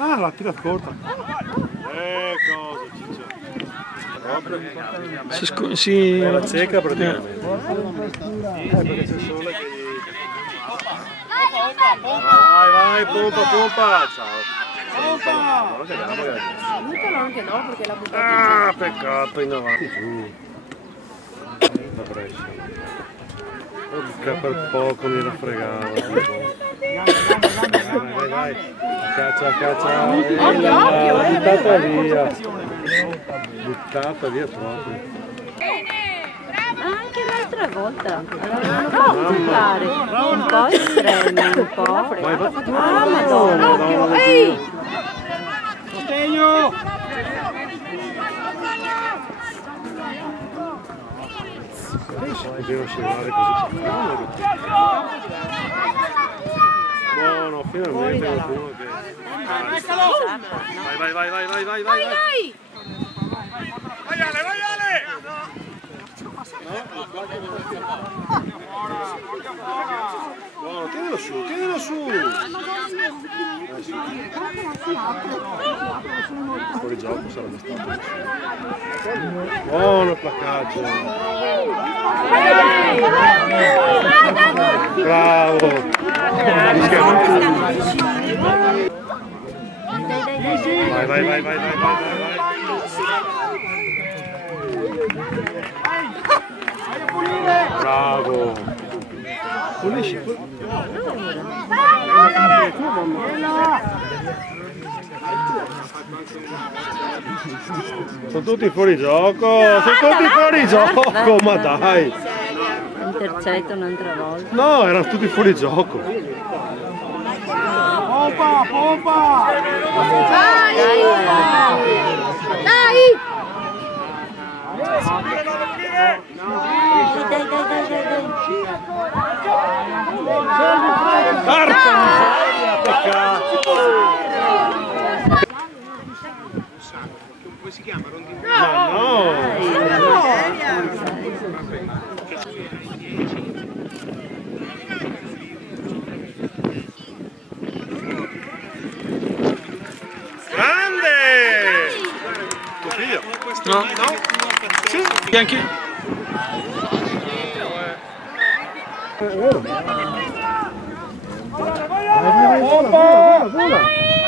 Ah, la tira corta. Cosa, ciccio? Si... È la cieca praticamente. Perché c'è sole che... Vai, pompa! Ciao! Pompa! Buttalo anche no, perché l'ha buttato. Ah, peccato, in avanti giù. La Brescia. Che per poco mi raffregava. Vai. Caccia. Buttata via proprio. Anche l'altra volta l'avevano fatto fare un po' estremo, un po'. Ah, madonna! Ehi! Sostegno! Devo scivolare così. Buono, finalmente qualcuno che... Vai! Vai! Vai Ale! Buono, tienilo su! Fuori gioco sarebbe stato. Buono il placcaggio! Bravo! Vai! Bravo! Pulisci! Sono tutti fuori gioco! Ma dai! Intercetto un'altra volta. No, erano tutti fuori gioco! Pompa! Dai! Come si chiama? Rondino? No! Grande! Tuo figlio? No? Sì, anche... Vola!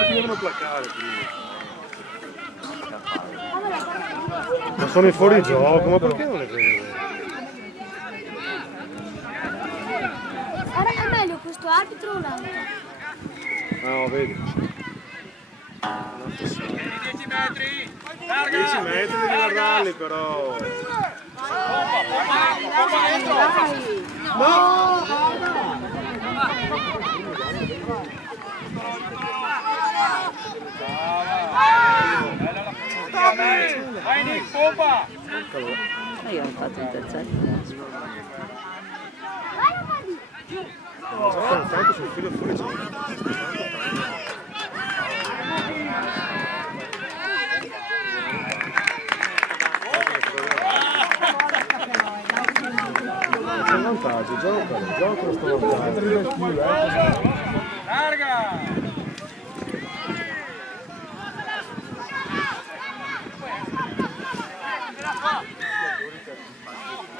Ti devono placare prima. Ma sono in fuori gioco, ma perché non le vedo? È meglio questo arbitro o l'altro? No, vedi. 10 metri! 10 metri devi guardarli però! No! Vai Nick, pompa! Io ho fatto intercetto. Tanto sul filo fuori gioco. C'è un vantaggio, gioca sto vantaggio. Larga!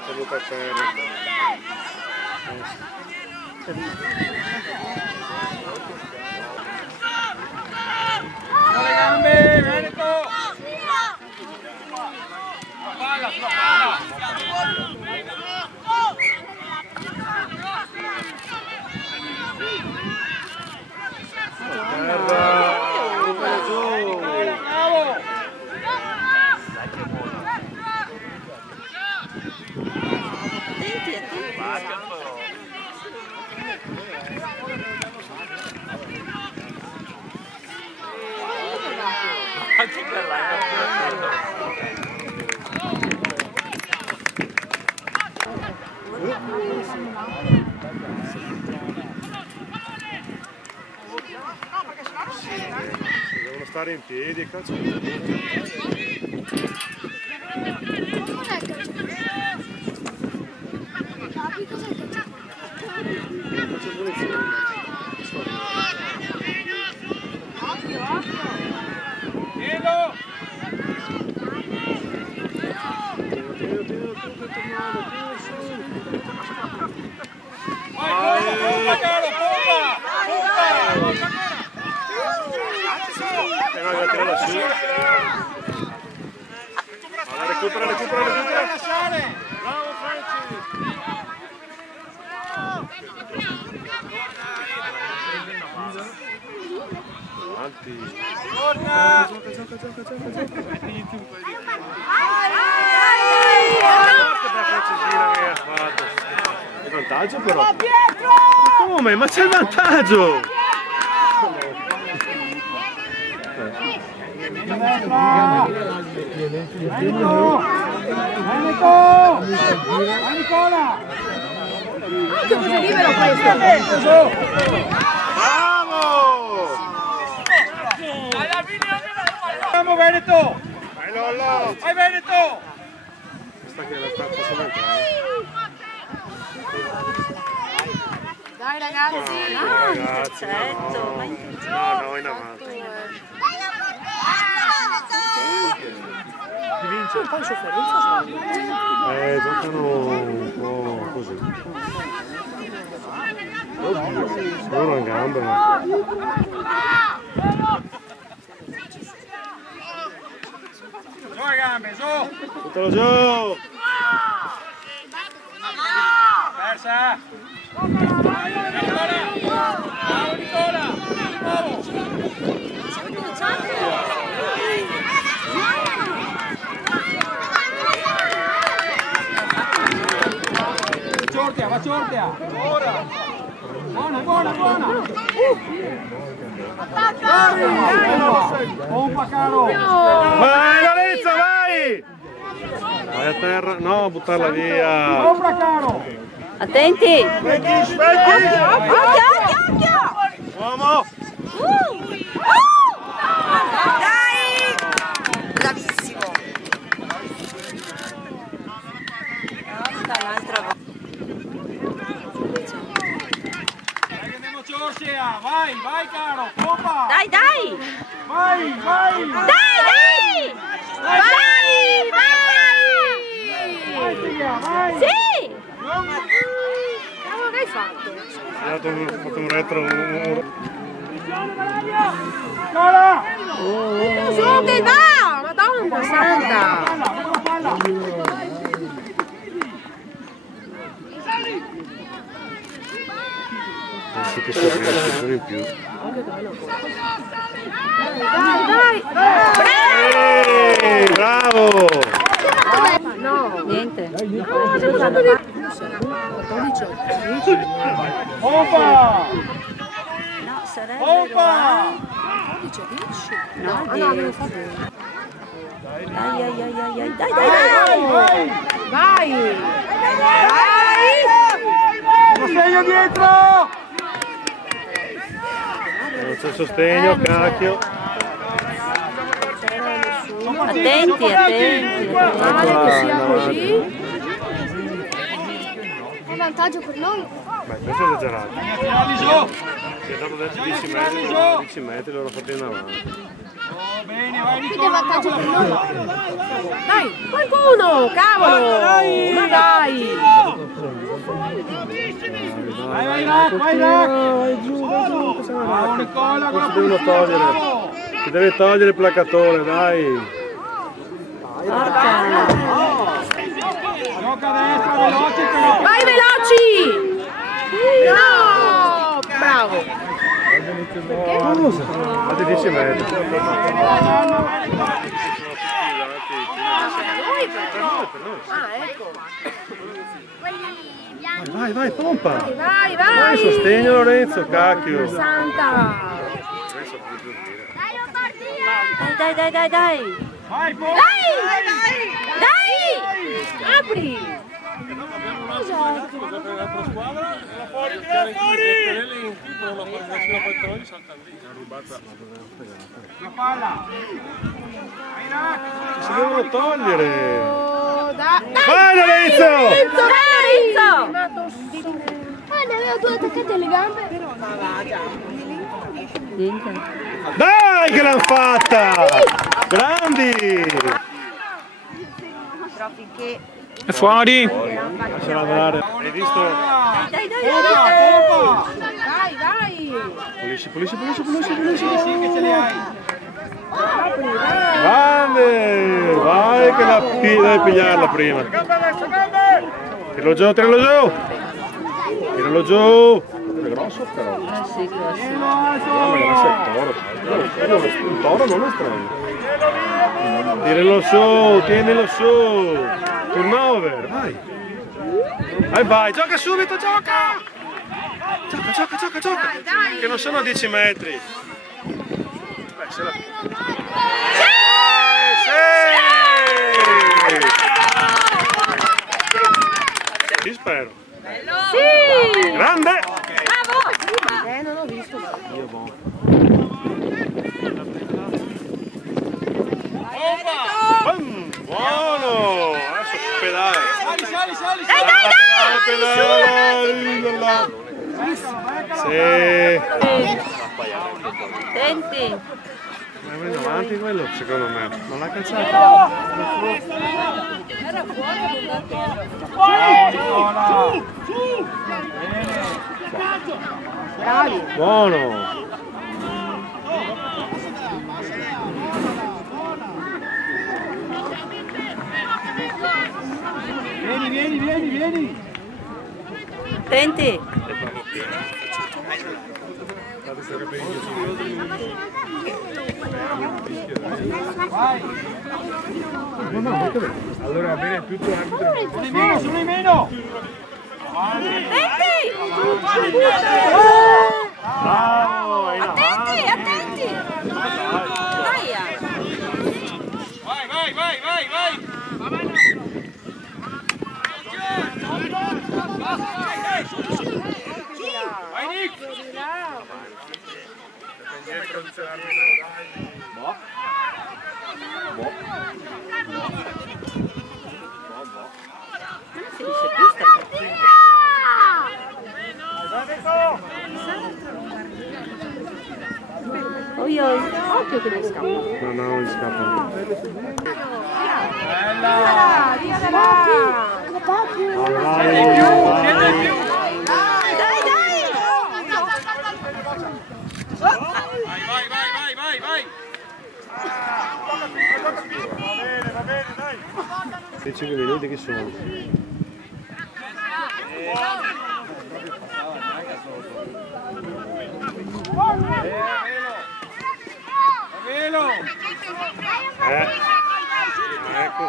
Saluta a terra. Con le gambe, Veneto! Sulla palla! Terra! Giù! Bravo! Devono stare in piedi e calcio. Occhio! recupera. Bravo Franci! Avanti! Torna! Forte per Francesina che ha fatto! Il vantaggio però! Come? Ma c'è il vantaggio! Vai Nicola! Anche così libero questo. Bravo! Andiamo Veneto! Vai Lollo! Vai Veneto! Questa che la sta facendo entrare. Dai ragazzi. Ragazzi, certo, ma no, in avanti. Chi vince? Un po' in sofferenza sono. Giocano un po' così. Oddio, loro in gambe. Su le gambe, su! Buttalo giù! Persa! Bravo Nicola! Ciortea, va Ciortea! Ora! Buona! Pompa caro! Vai Lorenzo, vai! Vai a terra, no, buttarla via! Sopra caro! Attenti! Occhio! Occhio! Uomo! Dai! Bravissimo! L'altra volta. Dai, andiamo Ciortea! Vai caro! Pompa! Dai! Vai! Vai! Vai figlia, vai! Sì! Che hai fatto? Ha fatto un retro. Nicola! Su che va! Madonna santa! Palla! Sì che sono in più. Dai! Bravo! No! Niente. No, siamo stati lì! 14. Pompa! No, sarebbe. Pompa! 12, 10? No, Ah no, abbiamo fatto. Dai! Vai! Vai! Sostegno dietro! Non c'è sostegno, cacchio. Attenti! Male che sia così. È vantaggio per noi. Beh, questo è esagerato. Tirali su! Se dopo 10 metri loro fate in avanti. Oh, bene, vai Quindi è Nicola! vantaggio per noi. Dai, qualcuno! Cavolo! Ma dai! Vai là! Bravo Nicola, con la Si devono togliere. Si deve togliere il placatore, dai. Gioca a destra, veloce però! Vai veloci! No! Bravo! Cosa? Fate 10 metri. Ah, ecco. Vai, pompa. Vai, Vai, vai! sostegno Lorenzo, cacchio. Santa! Dai! Vai, Pompa! Dai! Apri! L'altra squadra era fuori, tira fuori! La palla! Vai là! Si devono togliere. Oh, dai! Vai Lorenzo! Dai! Ne avevo due attaccati alle gambe. Niente. Dai che l'hanno fatta! Grandi! È fuori! Lascia lavorare. Hai visto? Dai! Pompa! Dai! Pulisci. Sì che ce le hai! Grande! vai che devi pigliarla prima. Tiralo giù, tiralo giù. Tiralo giù. È grosso però. Sì, grosso. No, grazie al toro. Un toro non è strano. Tiralo su, tienilo su. Turnover, vai. Vai, vai, gioca subito, gioca. Gioca. Che non sono a 10 metri. Beh, se la... Sì, spero. Sì! Grande! Bravo! Non ho visto. Io buono. Buono! Adesso pedale. Dai! Sì. Senti. Ma è venuto avanti quello, secondo me. Non l'ha calciato. Buono! Vieni. Senti. Allora bene tutto arbitro. Sono in meno. Bravo! Attenti! Daia! Vai. Vai Nick. Si dice più sta partita. Occhio che ne scappa. No, non scappa. Via! Vai. Va bene, dai. 5 minuti che sono. Velo. Ecco.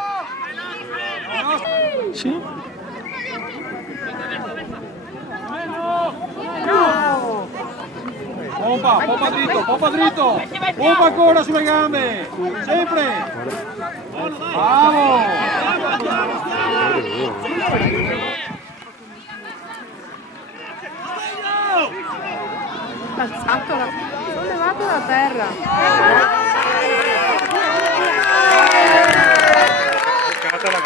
Sì? Pompa dritto. Pompa ancora sulle gambe. Sempre. Bravo. La scatola! Sono levato da terra! Toccata la